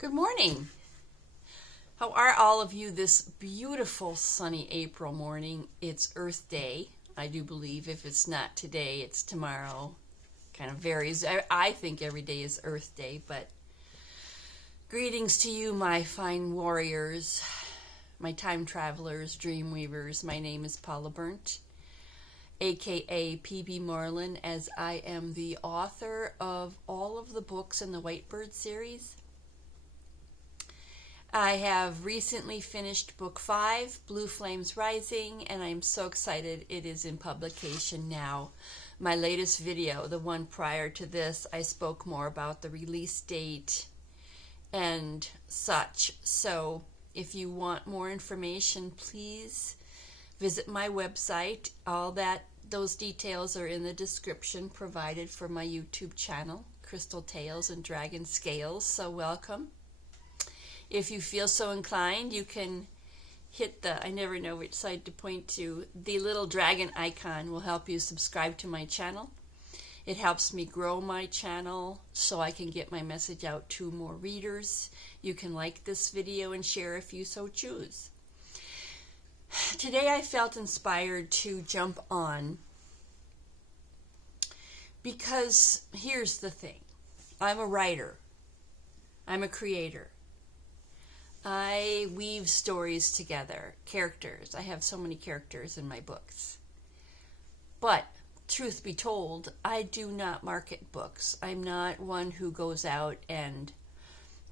Good morning. How are all of you this beautiful sunny April morning? It's Earth Day. I do believe if it's not today, it's tomorrow. Kind of varies. I think every day is Earth Day, but greetings to you, my fine warriors, my time travelers, dream weavers. My name is Paula Burnt, aka PB Moreland, as I am the author of all of the books in the Whitebird series. I have recently finished book 5, Blue Flames Rising, and I'm so excited it is in publication now. My latest video, the one prior to this, I spoke more about the release date and such. So if you want more information, please visit my website. Those details are in the description provided for my YouTube channel, Crystal Tales and Dragon Scales. So welcome. If you feel so inclined, you can hit I never know which side to point to, the little dragon icon will help you subscribe to my channel. It helps me grow my channel so I can get my message out to more readers. You can like this video and share if you so choose. Today I felt inspired to jump on because here's the thing. I'm a writer. I'm a creator. I weave stories together, characters. I have so many characters in my books. But, truth be told, I do not market books. I'm not one who goes out and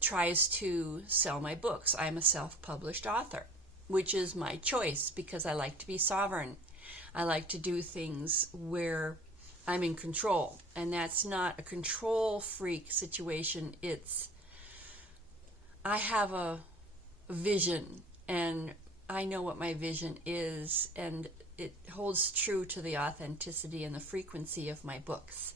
tries to sell my books. I'm a self-published author, which is my choice because I like to be sovereign. I like to do things where I'm in control. And that's not a control freak situation. I have a vision, and I know what my vision is, and it holds true to the authenticity and the frequency of my books.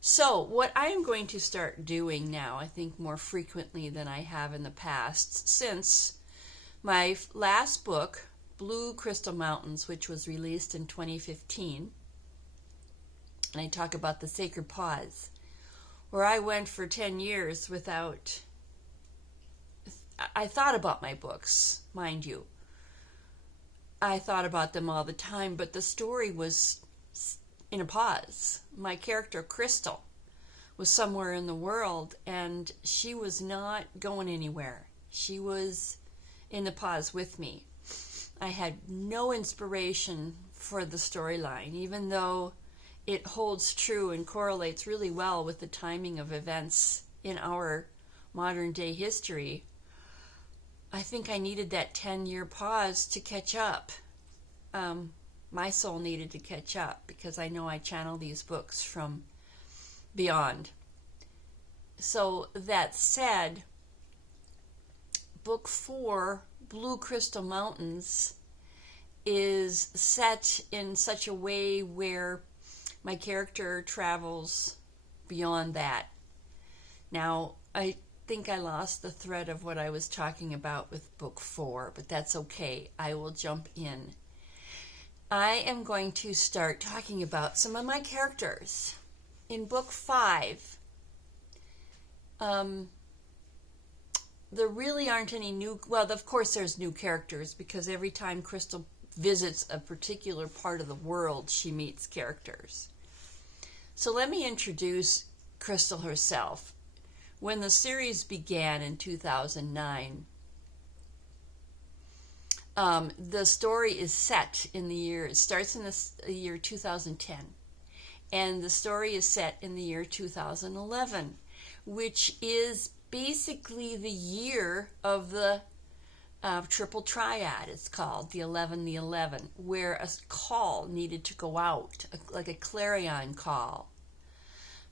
So what I am going to start doing now, I think more frequently than I have in the past, since my last book, Blue Crystal Mountains, which was released in 2015, and I talk about the sacred pause, where I went for 10 years without... I thought about my books, mind you. I thought about them all the time, but the story was in a pause. My character, Crystal, was somewhere in the world, and she was not going anywhere. She was in the pause with me. I had no inspiration for the storyline, even though it holds true and correlates really well with the timing of events in our modern day history. I think I needed that 10-year pause to catch up. My soul needed to catch up because I know I channel these books from beyond. So that said, book 4, Blue Crystal Mountains, is set in such a way where my character travels beyond that. Now, I think I lost the thread of what I was talking about with book 4, but that's okay. I will jump in. I am going to start talking about some of my characters. In book 5, there really aren't any new... Well, of course there's new characters because every time Crystal visits a particular part of the world, she meets characters. So let me introduce Crystal herself. When the series began in 2009, the story is set in it starts in the year 2010, and the story is set in the year 2011, which is basically the year of the triple triad. It's called the 11, where a call needed to go out, like a clarion call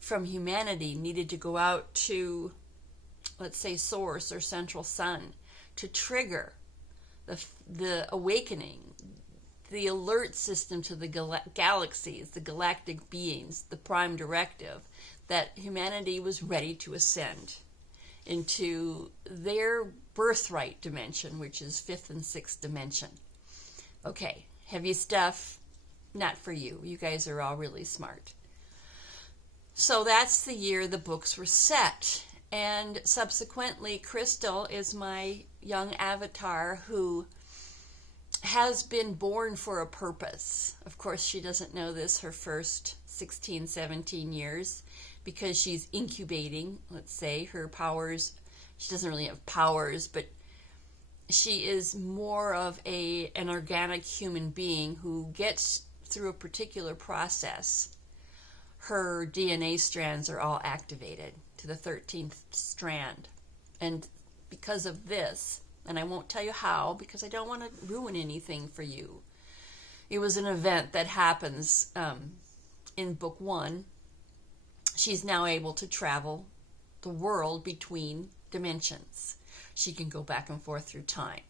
from humanity needed to go out to, let's say, Source or Central Sun to trigger the awakening, the alert system to the galaxies, the galactic beings, the prime directive that humanity was ready to ascend into their birthright dimension, which is 5th and 6th dimension. Okay, heavy stuff, not for you. You guys are all really smart. So that's the year the books were set. And subsequently, Crystal is my young avatar who has been born for a purpose. Of course, she doesn't know this her first 16, 17 years because she's incubating, let's say, her powers. She doesn't really have powers, but she is more of an organic human being who gets through a particular process. Her DNA strands are all activated to the 13th strand. And because of this, and I won't tell you how because I don't want to ruin anything for you. It was an event that happens in book 1. She's now able to travel the world between dimensions. She can go back and forth through time.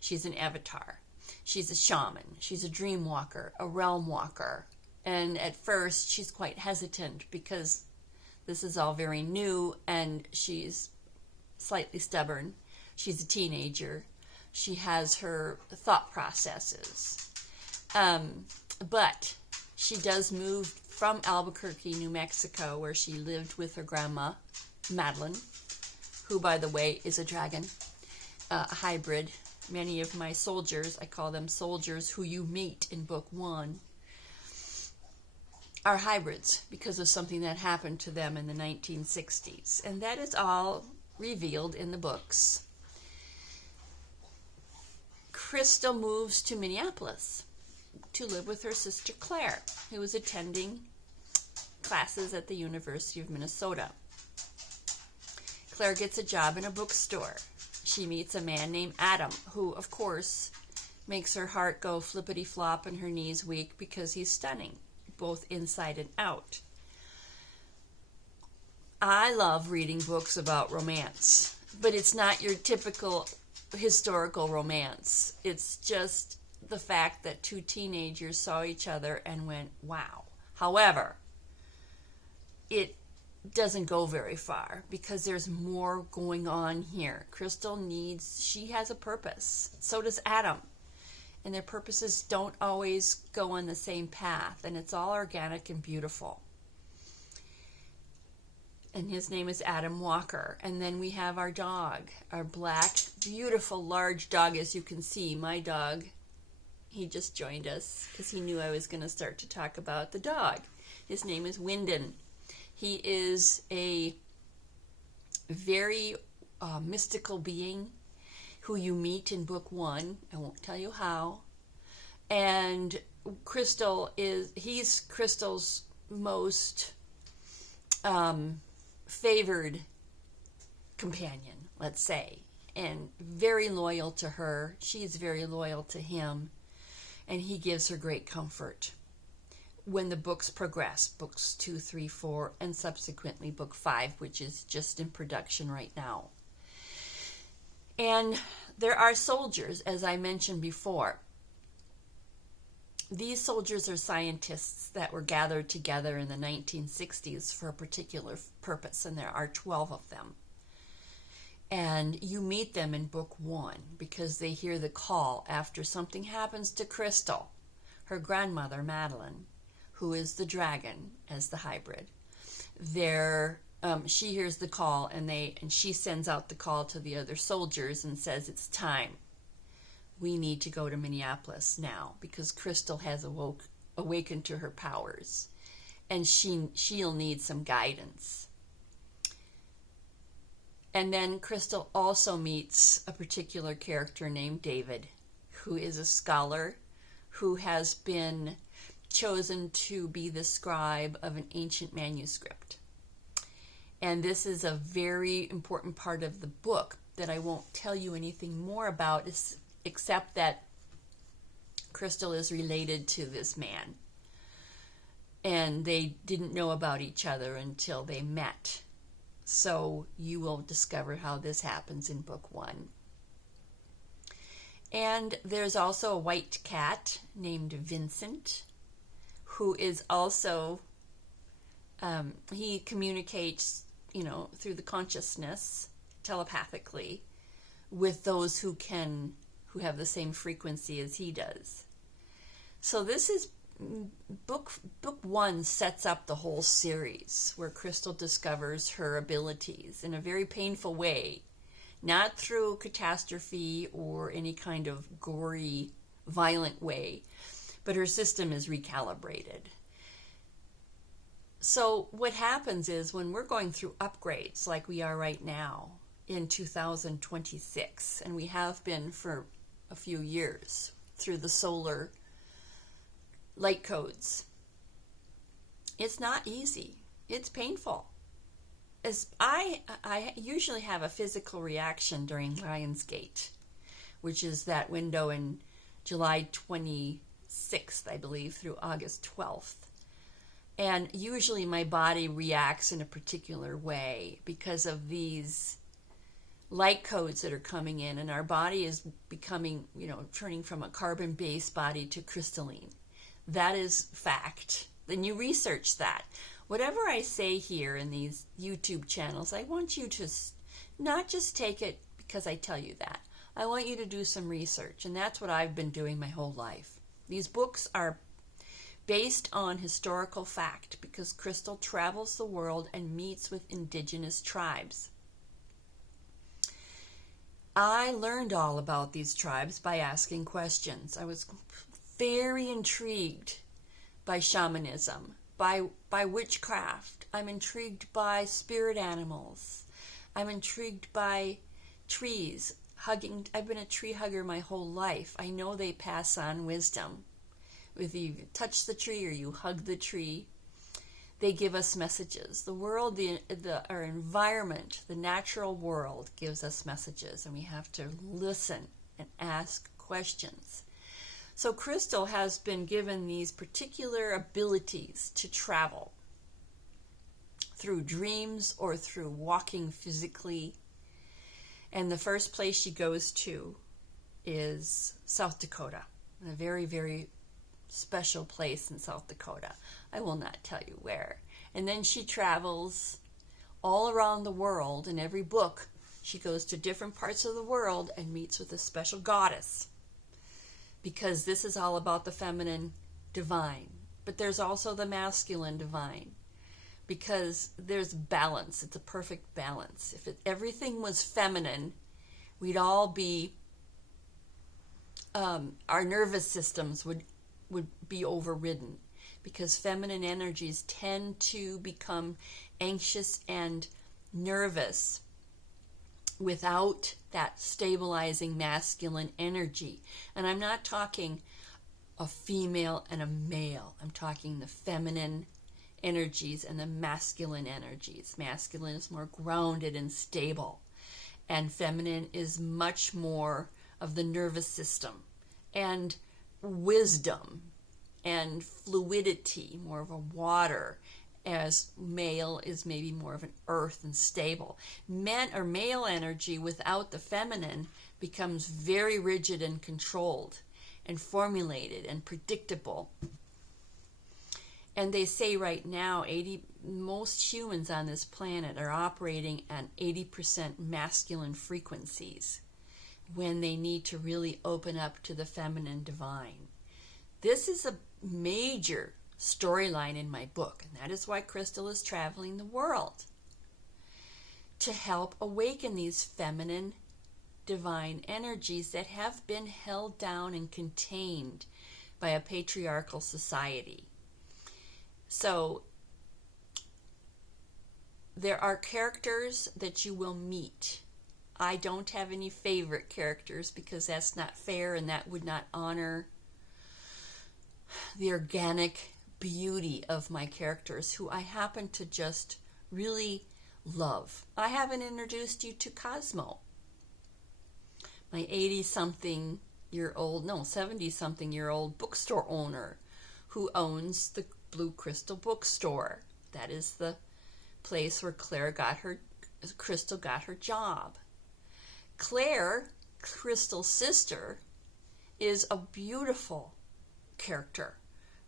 She's an avatar. She's a shaman. She's a dream walker, a realm walker. And at first she's quite hesitant because this is all very new and she's slightly stubborn. She's a teenager. She has her thought processes. But she does move from Albuquerque, New Mexico, where she lived with her grandma, Madeline, who, by the way, is a dragon, a hybrid. Many of my soldiers, I call them soldiers who you meet in book 1, are hybrids because of something that happened to them in the 1960s. And that is all revealed in the books. Crystal moves to Minneapolis to live with her sister Claire, who is attending classes at the University of Minnesota. Claire gets a job in a bookstore. She meets a man named Adam, who, of course, makes her heart go flippity-flop and her knees weak because he's stunning, both inside and out. I love reading books about romance, but it's not your typical historical romance. It's just the fact that two teenagers saw each other and went, wow. However, it doesn't go very far because there's more going on here. Crystal she has a purpose. So does Adam. And their purposes don't always go on the same path. And it's all organic and beautiful. And his name is Adam Walker. And then we have our dog, our black, beautiful, large dog, as you can see. My dog, he just joined us because he knew I was going to start to talk about the dog. His name is Wyndon. He is a very mystical being who you meet in book 1. I won't tell you how. And he's Crystal's most favored companion, let's say, and very loyal to her. She's very loyal to him, and he gives her great comfort. When the books progress, books 2, 3, 4, and subsequently book 5, which is just in production right now. And there are soldiers, as I mentioned before. These soldiers are scientists that were gathered together in the 1960s for a particular purpose, and there are 12 of them. And you meet them in book 1 because they hear the call after something happens to Crystal, her grandmother, Madeline, who is the dragon as the hybrid. She hears the call and she sends out the call to the other soldiers and says, it's time. We need to go to Minneapolis now because Crystal has awakened to her powers and she'll need some guidance. And then Crystal also meets a particular character named David, who is a scholar who has been chosen to be the scribe of an ancient manuscript. And this is a very important part of the book that I won't tell you anything more about, except that Crystal is related to this man. And they didn't know about each other until they met. So you will discover how this happens in book 1. And there's also a white cat named Vincent, who is also, he communicates, through the consciousness, telepathically, with those who have the same frequency as he does. So this is book one sets up the whole series where Crystal discovers her abilities in a very painful way, not through catastrophe or any kind of gory, violent way, but her system is recalibrated. So what happens is when we're going through upgrades like we are right now in 2026, and we have been for a few years through the solar light codes, it's not easy. It's painful. As I usually have a physical reaction during Lionsgate, which is that window in July 26th, I believe, through August 12th. And usually my body reacts in a particular way because of these light codes that are coming in, and our body is becoming, turning from a carbon-based body to crystalline. That is fact. Then you research that. Whatever I say here in these YouTube channels, I want you to not just take it because I tell you that. I want you to do some research, and that's what I've been doing my whole life. These books are based on historical fact because Crystal travels the world and meets with indigenous tribes. I learned all about these tribes by asking questions. I was very intrigued by shamanism, by witchcraft. I'm intrigued by spirit animals. I'm intrigued by trees. I've been a tree hugger my whole life. I know they pass on wisdom. If you touch the tree or you hug the tree, they give us messages. The world, our environment, the natural world gives us messages, and we have to listen and ask questions. So Crystal has been given these particular abilities to travel through dreams or through walking physically. And the first place she goes to is South Dakota, a very, very special place in South Dakota. I will not tell you where. And then she travels all around the world. In every book, she goes to different parts of the world and meets with a special goddess, because this is all about the feminine divine. But there's also the masculine divine, because there's balance. It's a perfect balance. If everything was feminine, we'd all be, our nervous systems would be overridden, because feminine energies tend to become anxious and nervous without that stabilizing masculine energy. And I'm not talking a female and a male. I'm talking the feminine energies and the masculine energies. Masculine is more grounded and stable, and feminine is much more of the nervous system and wisdom and fluidity, more of a water, as male is maybe more of an earth and stable. Male energy without the feminine becomes very rigid and controlled and formulated and predictable. And they say right now most humans on this planet are operating at 80% masculine frequencies when they need to really open up to the feminine divine. This is a major storyline in my book, and that is why Crystal is traveling the world, to help awaken these feminine divine energies that have been held down and contained by a patriarchal society. So there are characters that you will meet. I don't have any favorite characters because that's not fair, and that would not honor the organic beauty of my characters, who I happen to just really love. I haven't introduced you to Cosmo, my 70-something-year-old bookstore owner who owns the Blue Crystal Bookstore. That is the place where Crystal got her job. Claire, Crystal's sister, is a beautiful character.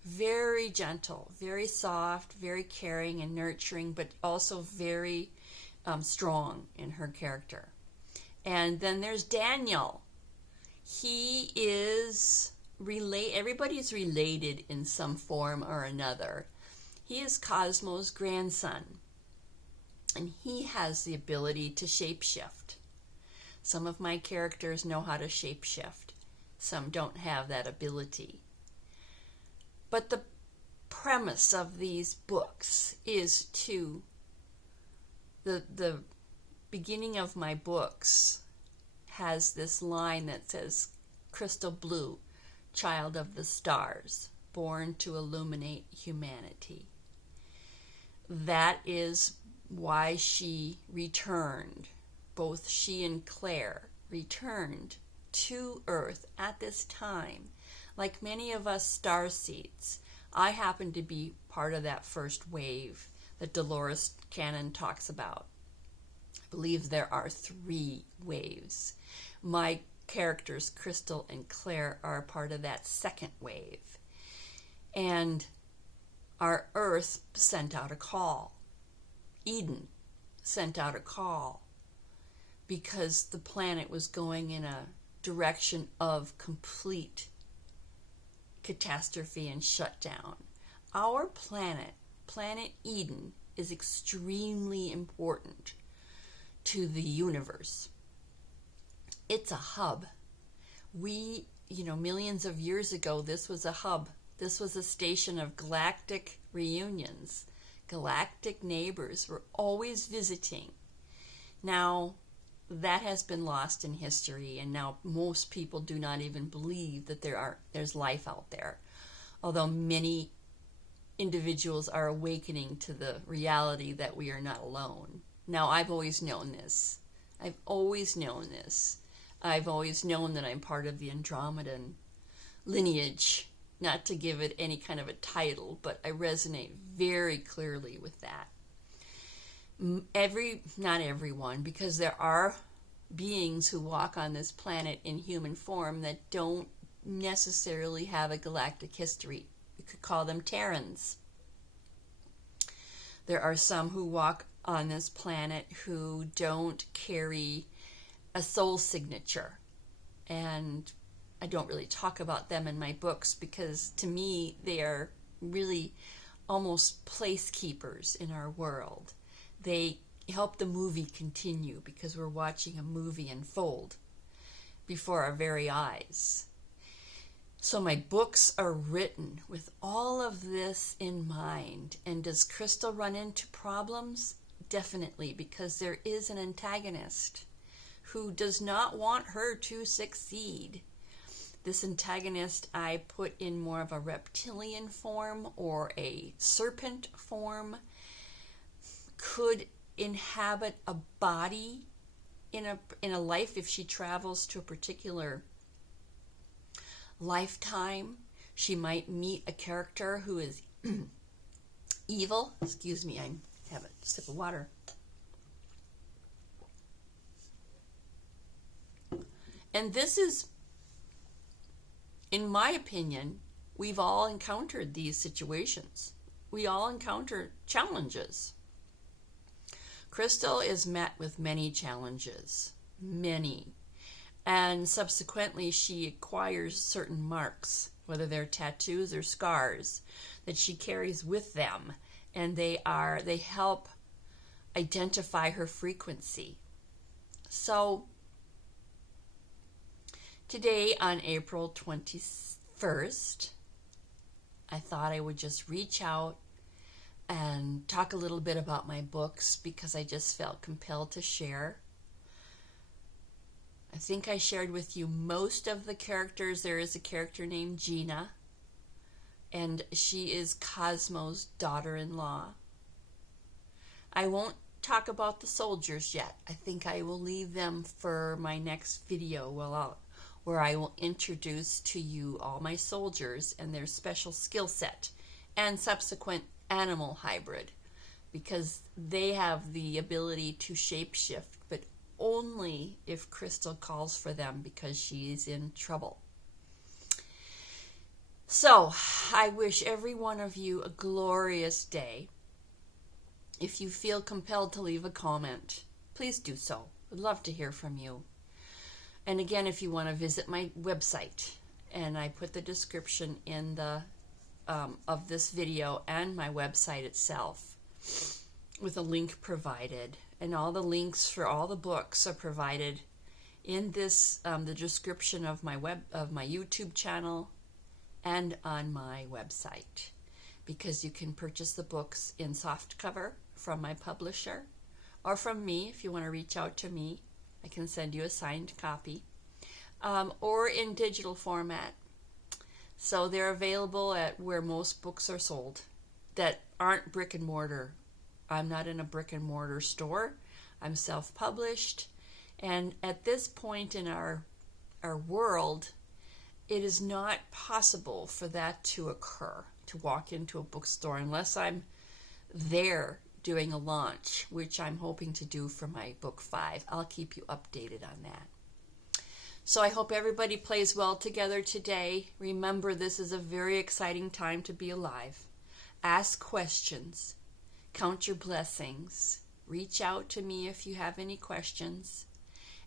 Very gentle, very soft, very caring and nurturing, but also very strong in her character. And then there's Daniel. He is everybody's related in some form or another. He is Cosmo's grandson, and he has the ability to shapeshift. Some of my characters know how to shapeshift. Some don't have that ability. But the premise of these books is to the beginning of my books has this line that says, "Crystal blue, child of the stars, born to illuminate humanity." That is why she returned. Both she and Claire returned to Earth at this time. Like many of us starseeds, I happen to be part of that first wave that Dolores Cannon talks about. I believe there are 3 waves. My characters, Crystal and Claire, are a part of that second wave. And our Earth sent out a call. Eden sent out a call because the planet was going in a direction of complete catastrophe and shutdown. Our planet, Planet Eden, is extremely important to the universe. It's a hub. Millions of years ago, this was a hub. This was a station of galactic reunions. Galactic neighbors were always visiting. Now, that has been lost in history, and now most people do not even believe that there's life out there. Although many individuals are awakening to the reality that we are not alone. Now, I've always known this. I've always known that I'm part of the Andromedan lineage. Not to give it any kind of a title, but I resonate very clearly with that. Not everyone, because there are beings who walk on this planet in human form that don't necessarily have a galactic history. You could call them Terrans. There are some who walk on this planet who don't carry a soul signature, and I don't really talk about them in my books because to me they are really almost placekeepers in our world. They help the movie continue because we're watching a movie unfold before our very eyes. So my books are written with all of this in mind. And does Crystal run into problems? Definitely, because there is an antagonist who does not want her to succeed. This antagonist I put in more of a reptilian form or a serpent form, could inhabit a body in a life if she travels to a particular lifetime. She might meet a character who is evil. Excuse me, I have a sip of water. And this is, in my opinion, we've all encountered these situations. We all encounter challenges. Crystal is met with many challenges, many. And subsequently she acquires certain marks, whether they're tattoos or scars, that she carries with them. And they help identify her frequency. So today on April 21st, I thought I would just reach out and talk a little bit about my books because I just felt compelled to share. I think I shared with you most of the characters. There is a character named Gina, and she is Cosmo's daughter-in-law. I won't talk about the soldiers yet. I think I will leave them for my next video where I will introduce to you all my soldiers and their special skill set and subsequent animal hybrid, because they have the ability to shapeshift, but only if Crystal calls for them because she's in trouble. So I wish every one of you a glorious day. If you feel compelled to leave a comment, please do so. I'd love to hear from you. And again, if you want to visit my website and I put the description in the of this video and my website itself with a link provided, and all the links for all the books are provided in this the description of my YouTube channel and on my website, because you can purchase the books in softcover from my publisher or from me. If you want to reach out to me, I can send you a signed copy, or in digital format. So they're available at where most books are sold that aren't brick and mortar. I'm not in a brick and mortar store. I'm self-published, and at this point in our world, it is not possible for that to occur, to walk into a bookstore, unless I'm there doing a launch, which I'm hoping to do for my book 5. I'll keep you updated on that. So I hope everybody plays well together today. Remember, this is a very exciting time to be alive. Ask questions. Count your blessings. Reach out to me if you have any questions.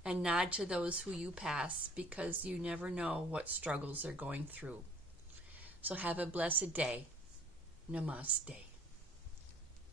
And nod to those who you pass, because you never know what struggles they're going through. So have a blessed day. Namaste.